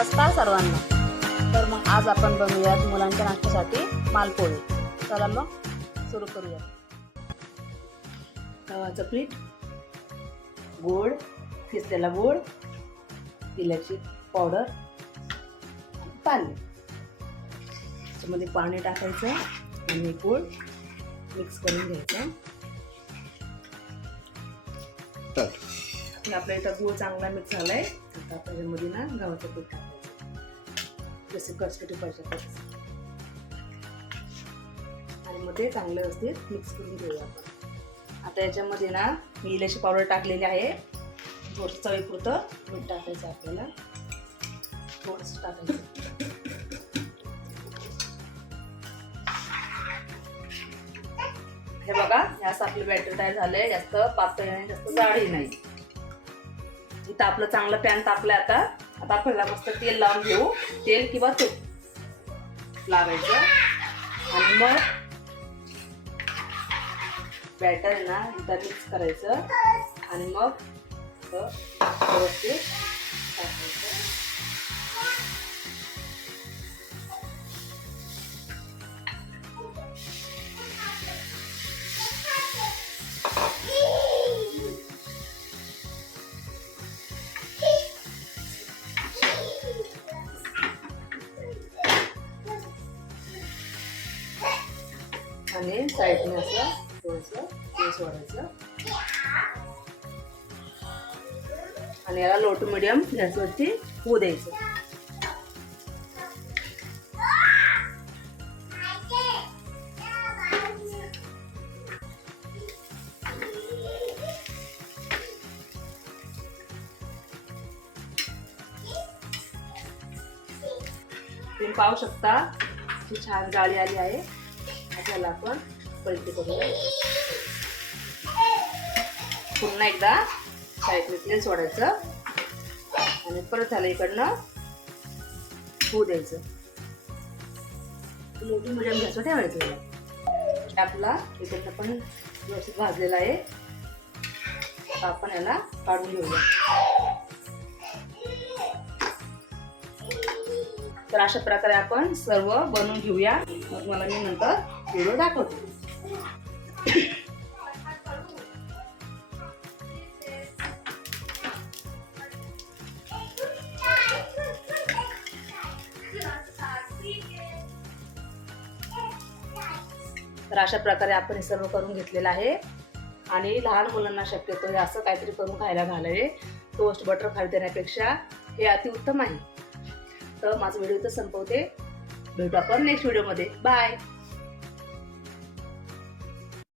नमस्कार सर्वांना. तर मग आज आपण बनवूयात मुलांच्या नाश्त्यासाठी मालपोळी. चला मग सुरू करूयात. गव्हाचं पीठ गोड किसलेला गोड इलायची पावडर पाणी. त्याच्यामध्ये पाणी टाकायचं आणि गोड मिक्स करून घ्यायचं. आपल्या इथं गूळ चांगला मिक्स झालाय. आता आपण यामध्ये ना गव्हाचं पीठ टाकायचं. जसे कसकटी पाहिजे तसं आणि मग ते चांगलं व्यवस्थित मिक्स करून घेऊया आपण. आता याच्यामध्ये ना मी इलायची पावडर टाकलेली आहे. थोडंसं चवीपुरतं मीठ टाकायचं आपल्याला. थोडंसं टाकायचं. हे बघा ह्यास आपलं बॅटर तयार झालंय. जास्त पातळी नाही जास्त जाडही नाही. इथं आपलं चांगलं पॅन तापलंय आता. आता आपल्याला मस्त तेल लावून घेऊ. तेल किंवा तूप लावायचं. आणि मग बॅटर ना इथं मिक्स करायचं. आणि मग व्यवस्थित टाकायचं. आणि साईडने असं थोडंसं सोडायचं आणि याला लो टू मिडियम गॅसवरती होऊ द्यायचं. तुम्ही पाहू शकता की छान गाळी आली आहे. आपल्याला आपण पलटी करूया. पुन्हा एकदा साईडने तेल सोडायचं. आणि परत आलं इकडनं होऊ द्यायचं. मोठी मिडियम गॅसवर ठेवायचं आपला इकडनं पण व्यवस्थित भाजलेला आहे. आपण याला काढून घेऊया. तर अशा प्रकारे आपण सर्व बनवून घेऊया. मग मला मी नंतर व्हिडिओ दाखवते. तर अशा प्रकारे आपण हे सर्व करून घेतलेलं आहे. आणि लहान मुलांना शक्यतो हे असं काहीतरी करून खायला घालावे. टोस्ट बटर खाली देण्यापेक्षा हे अतिउत्तम आहे. तर माझा व्हिडिओ इथं संपवते. भेटू आपण नेक्स्ट व्हिडिओमध्ये बाय